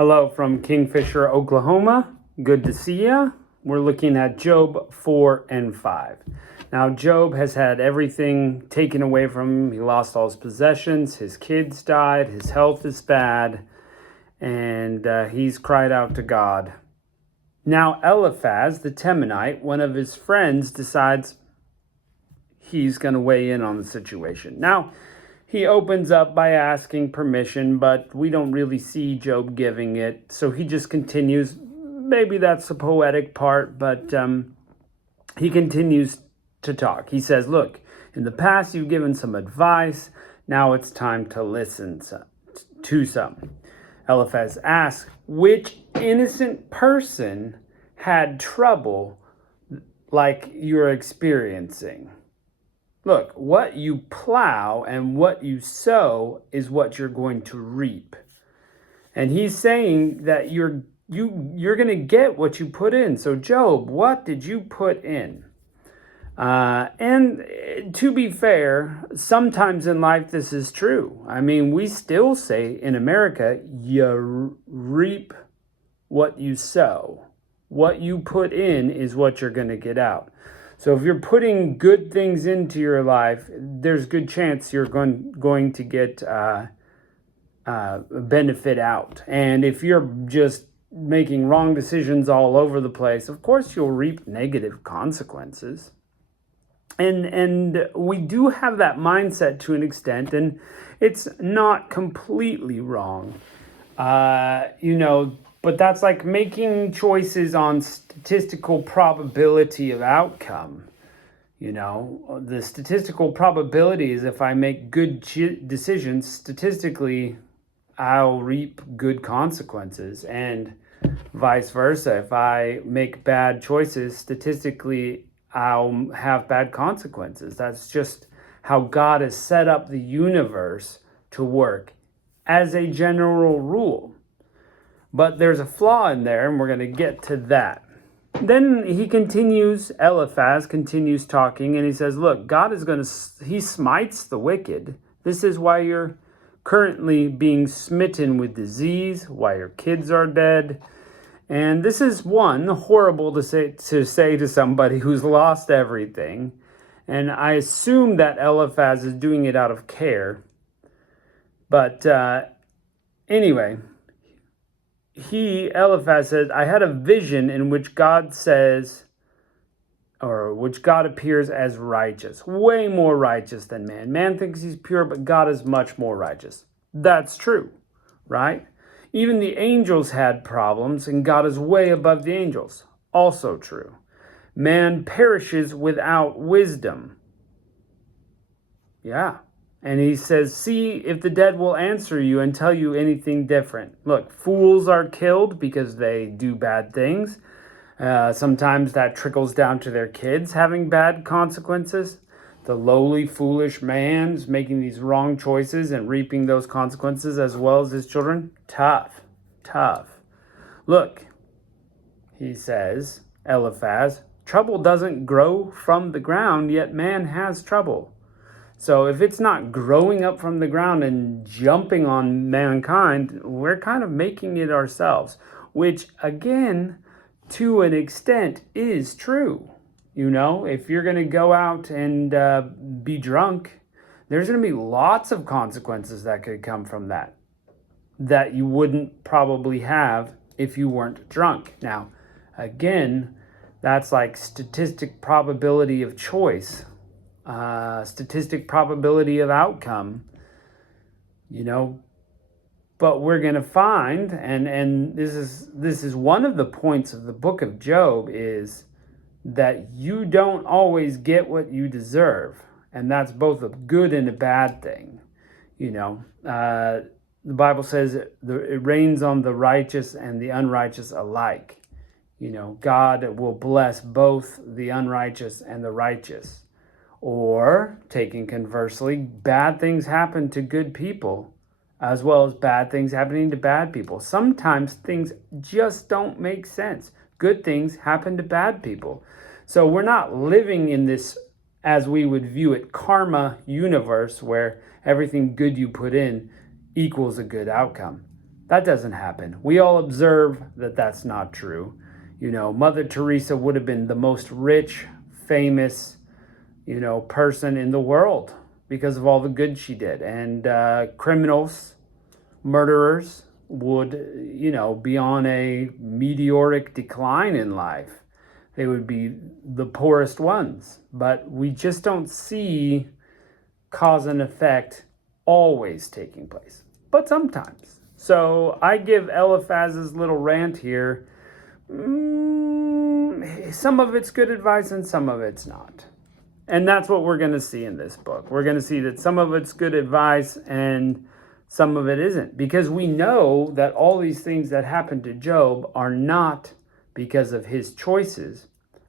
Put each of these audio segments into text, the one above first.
Hello from Kingfisher, Oklahoma. Good to see ya. We're looking at Job 4 and 5. Now, Job has had everything taken away from him. He lost all his possessions. His kids died. His health is bad. And he's cried out to God. Now, Eliphaz, the Temanite, one of his friends, decides he's going to weigh in on the situation. Now, he opens up by asking permission, but we don't really see Job giving it. So he just continues. Maybe that's the poetic part, but he continues to talk. He says, look, in the past you've given some advice. Now it's time to listen to some. Eliphaz asks, which innocent person had trouble like you're experiencing? Look, what you plow and what you sow is what you're going to reap. And he's saying that you're going to get what you put in. So Job, what did you put in? And to be fair, sometimes in life this is true. I mean, we still say in America, you reap what you sow. What you put in is what you're going to get out. So if you're putting good things into your life, there's a good chance you're going to get benefit out. And if you're just making wrong decisions all over the place, of course you'll reap negative consequences. And we do have that mindset to an extent, and it's not completely wrong. But that's like making choices on statistical probability of outcome. The statistical probability is if I make good decisions, statistically, I'll reap good consequences. And vice versa. If I make bad choices, statistically, I'll have bad consequences. That's just how God has set up the universe to work as a general rule. But there's a flaw in there, and we're going to get to that. Then Eliphaz continues talking, and he says, look, God is he smites the wicked. This is why you're currently being smitten with disease, why your kids are dead. And this is horrible to say to somebody who's lost everything. And I assume that Eliphaz is doing it out of care. But anyway, Eliphaz said, I had a vision in which God appears as righteous, way more righteous than man. Man thinks he's pure, but God is much more righteous. That's true, right? Even the angels had problems, and God is way above the angels. Also true. Man perishes without wisdom. Yeah. And he says, see if the dead will answer you and tell you anything different. Look, fools are killed because they do bad things. Sometimes that trickles down to their kids having bad consequences. The lowly, foolish man's making these wrong choices and reaping those consequences as well as his children. Tough. Look, he says, Eliphaz, trouble doesn't grow from the ground, yet man has trouble. So if it's not growing up from the ground and jumping on mankind, we're kind of making it ourselves, which again, to an extent, is true. If you're going to go out and be drunk, there's going to be lots of consequences that could come from that you wouldn't probably have if you weren't drunk. Now, again, that's like statistic probability of choice. Statistic probability of outcome, but we're going to find, and this is one of the points of the book of Job, is that you don't always get what you deserve, and that's both a good and a bad thing. The Bible says it rains on the righteous and the unrighteous alike. God will bless both the unrighteous and the righteous. Or, taken conversely, bad things happen to good people as well as bad things happening to bad people. Sometimes things just don't make sense. Good things happen to bad people. So we're not living in this, as we would view it, karma universe where everything good you put in equals a good outcome. That doesn't happen. We all observe that that's not true. Mother Teresa would have been the most rich, famous, person in the world because of all the good she did. And criminals, murderers would, be on a meteoric decline in life. They would be the poorest ones. But we just don't see cause and effect always taking place, but sometimes. So I give Eliphaz's little rant here. Some of it's good advice and some of it's not. And that's what we're going to see in this book. We're going to see that some of it's good advice and some of it isn't. Because we know that all these things that happened to Job are not because of his choices,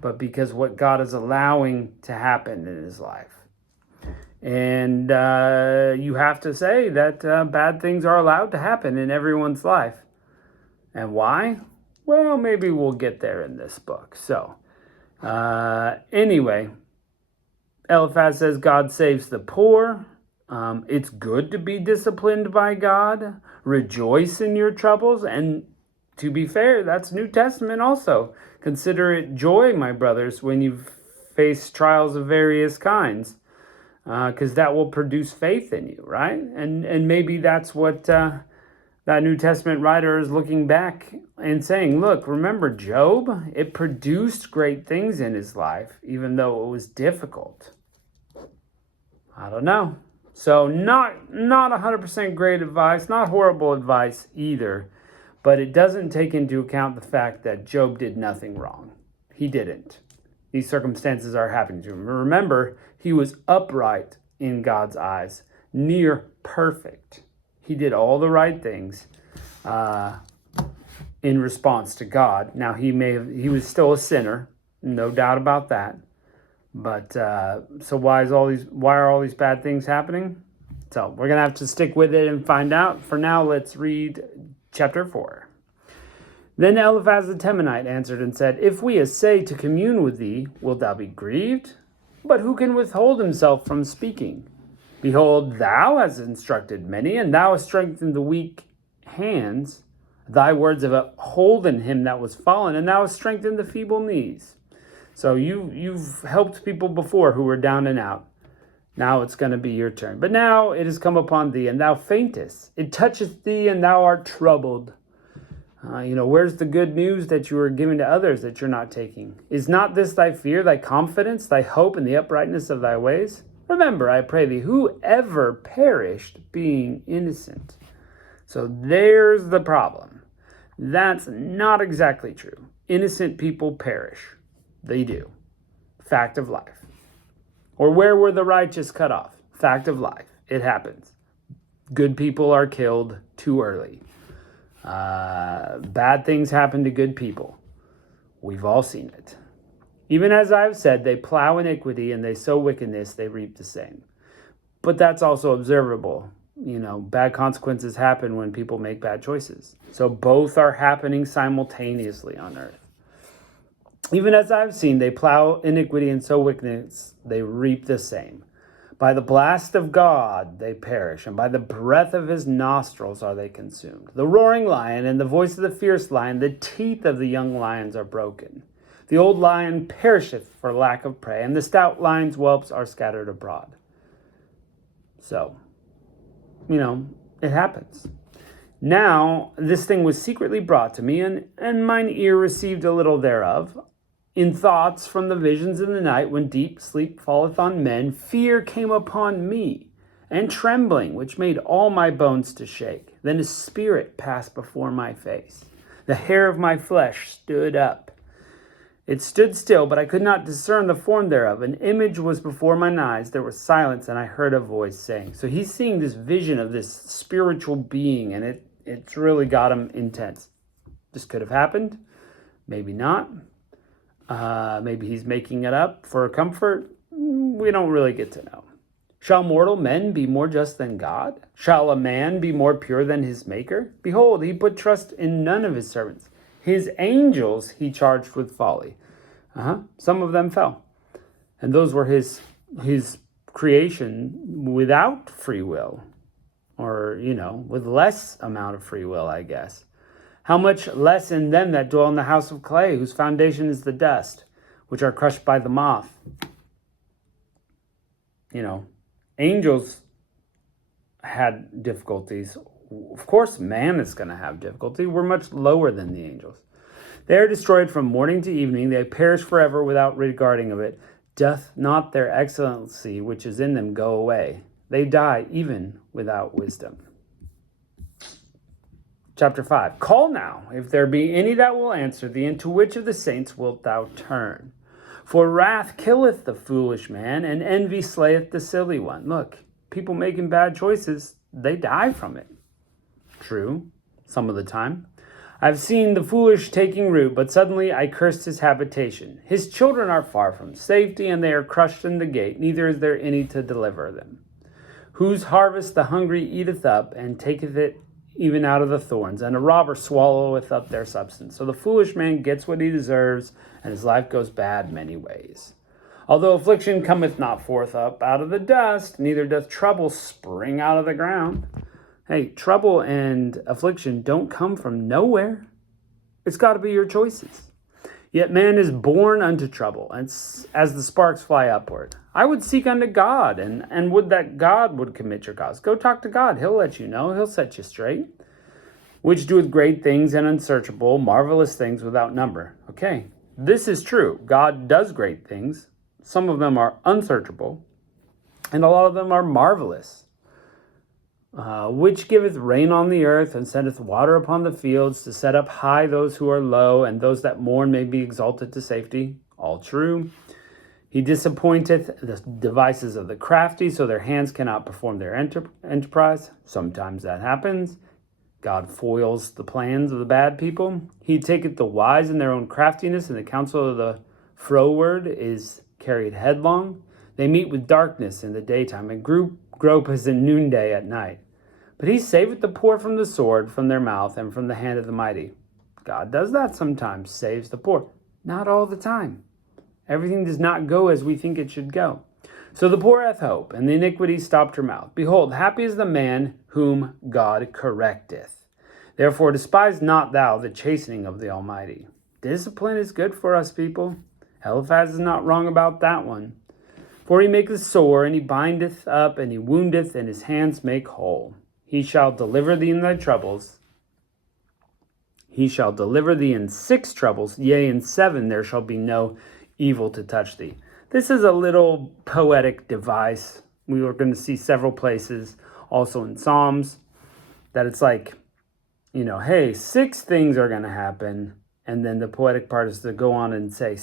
but because what God is allowing to happen in his life. And you have to say that bad things are allowed to happen in everyone's life. And why? Well, maybe we'll get there in this book. So, anyway, Eliphaz says God saves the poor. It's good to be disciplined by God. Rejoice in your troubles. And to be fair, that's New Testament also. Consider it joy, my brothers, when you face trials of various kinds. Because that will produce faith in you, right? And maybe that's what that New Testament writer is looking back and saying, look, remember Job? It produced great things in his life, even though it was difficult. I don't know. So not 100% great advice, not horrible advice either, but it doesn't take into account the fact that Job did nothing wrong. He didn't. These circumstances are happening to him. Remember, he was upright in God's eyes, near perfect. He did all the right things in response to God. Now, he was still a sinner, no doubt about that. But so why are all these bad things happening? So we're going to have to stick with it and find out. For now, let's read chapter 4. Then Eliphaz the Temanite answered and said, if we essay to commune with thee, wilt thou be grieved? But who can withhold himself from speaking? Behold, thou hast instructed many, and thou hast strengthened the weak hands. Thy words have upholden him that was fallen, and thou hast strengthened the feeble knees. So you've helped people before who were down and out. Now it's going to be your turn. But now it has come upon thee, and thou faintest. It toucheth thee, and thou art troubled. Where's the good news that you are giving to others that you're not taking? Is not this thy fear, thy confidence, thy hope in the uprightness of thy ways? Remember, I pray thee, whoever perished being innocent. So there's the problem. That's not exactly true. Innocent people perish. They do. Fact of life. Or where were the righteous cut off? Fact of life. It happens. Good people are killed too early. Bad things happen to good people. We've all seen it. Even as I've said, they plow iniquity and they sow wickedness, they reap the same. But that's also observable. Bad consequences happen when people make bad choices. So both are happening simultaneously on earth. Even as I've seen, they plow iniquity and sow wickedness, they reap the same. By the blast of God they perish, and by the breath of his nostrils are they consumed. The roaring lion and the voice of the fierce lion, the teeth of the young lions are broken. The old lion perisheth for lack of prey, and the stout lion's whelps are scattered abroad. So, it happens. Now, this thing was secretly brought to me, and mine ear received a little thereof. In thoughts from the visions in the night, when deep sleep falleth on men, fear came upon me, and trembling, which made all my bones to shake. Then a spirit passed before my face. The hair of my flesh stood up. It stood still, but I could not discern the form thereof. An image was before mine eyes. There was silence, and I heard a voice saying. So he's seeing this vision of this spiritual being, and it's really got him intense. This could have happened. Maybe not. Maybe he's making it up for comfort. We don't really get to know. Shall mortal men be more just than God? Shall a man be more pure than his maker? Behold, he put trust in none of his servants. His angels he charged with folly. Some of them fell. And those were his creation without free will. or, with less amount of free will, I guess. How much less in them that dwell in the house of clay, whose foundation is the dust, which are crushed by the moth. Angels had difficulties. Of course, man is going to have difficulty. We're much lower than the angels. They are destroyed from morning to evening. They perish forever without regarding of it. Doth not their excellency which is in them go away? They die even without wisdom. Chapter 5. Call now, if there be any that will answer thee, and to which of the saints wilt thou turn? For wrath killeth the foolish man, and envy slayeth the silly one. Look, people making bad choices, they die from it. True, some of the time. I've seen the foolish taking root, but suddenly I cursed his habitation. His children are far from safety, and they are crushed in the gate, neither is there any to deliver them. Whose harvest the hungry eateth up, and taketh it even out of the thorns, and a robber swalloweth up their substance. So the foolish man gets what he deserves, and his life goes bad many ways. Although affliction cometh not forth up out of the dust, neither doth trouble spring out of the ground. Hey, trouble and affliction don't come from nowhere. It's got to be your choices. Yet man is born unto trouble, and as the sparks fly upward. I would seek unto God, and would that God would commit your cause. Go talk to God. He'll let you know. He'll set you straight. Which doeth great things and unsearchable, marvelous things without number. Okay, this is true. God does great things. Some of them are unsearchable, and a lot of them are marvelous. Which giveth rain on the earth, and sendeth water upon the fields, to set up high those who are low, and those that mourn may be exalted to safety. All true. He disappointeth the devices of the crafty, so their hands cannot perform their enterprise. Sometimes that happens. God foils the plans of the bad people. He taketh the wise in their own craftiness, and the counsel of the froward is carried headlong. They meet with darkness in the daytime, and grope as in noonday at night. But he saveth the poor from the sword, from their mouth, and from the hand of the mighty. God does that sometimes, saves the poor. Not all the time. Everything does not go as we think it should go. So the poor hath hope, and the iniquity stopped her mouth. Behold, happy is the man whom God correcteth. Therefore despise not thou the chastening of the Almighty. Discipline is good for us, people. Eliphaz is not wrong about that one. For he maketh sore, and he bindeth up, and he woundeth, and his hands make whole. He shall deliver thee in thy troubles. He shall deliver thee in 6 troubles, yea, in 7 there shall be no evil to touch thee. This is a little poetic device. We are going to see several places, also in Psalms, that it's like, hey, 6 things are going to happen. And then the poetic part is to go on and say,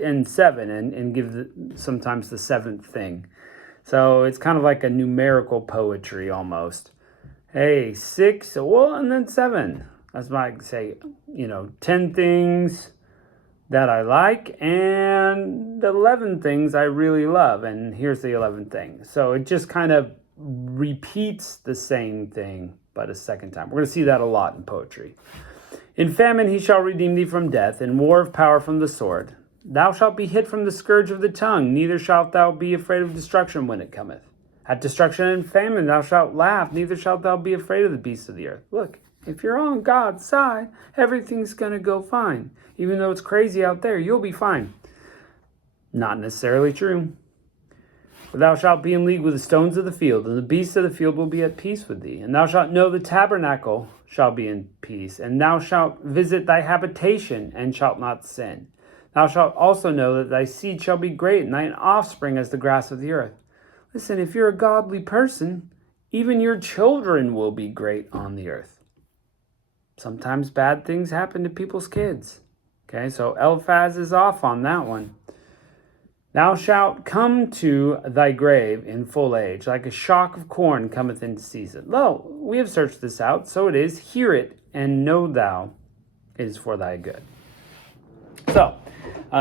and 7, and give sometimes the 7th thing. So it's kind of like a numerical poetry almost. Hey, 6, well, and then 7. That's why I say, 10 things that I like, and 11 things I really love. And here's the 11th thing. So it just kind of repeats the same thing, but a second time. We're going to see that a lot in poetry. In famine he shall redeem thee from death, in war of power from the sword. Thou shalt be hid from the scourge of the tongue, neither shalt thou be afraid of destruction when it cometh. At destruction and famine thou shalt laugh, neither shalt thou be afraid of the beasts of the earth. Look, if you're on God's side, everything's going to go fine. Even though it's crazy out there, you'll be fine. Not necessarily true. For thou shalt be in league with the stones of the field, and the beasts of the field will be at peace with thee. And thou shalt know the tabernacle shall be in peace, and thou shalt visit thy habitation, and shalt not sin. Thou shalt also know that thy seed shall be great, and thine offspring as the grass of the earth. Listen, if you're a godly person, even your children will be great on the earth. Sometimes bad things happen to people's kids. Okay, so Eliphaz is off on that one. Thou shalt come to thy grave in full age, like a shock of corn cometh into season. Lo, we have searched this out, so it is. Hear it, and know thou it is for thy good. So,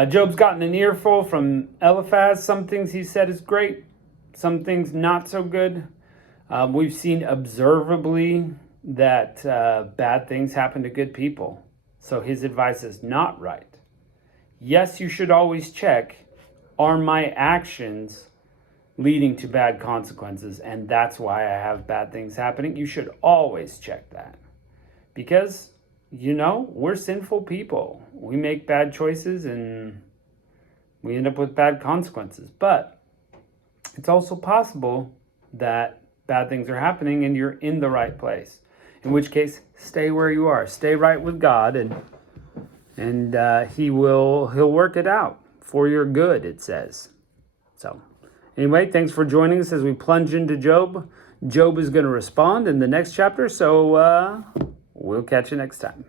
Job's gotten an earful from Eliphaz. Some things he said is great, some things not so good. We've seen observably that bad things happen to good people. So his advice is not right. Yes, you should always check, are my actions leading to bad consequences, and that's why I have bad things happening. You should always check that, because we're sinful people. We make bad choices and we end up with bad consequences. But it's also possible that bad things are happening and you're in the right place, in which case stay where you are, stay right with God, and he'll work it out for your good, it says. So anyway, thanks for joining us as we plunge into Job. Job is going to respond in the next chapter, so we'll catch you next time.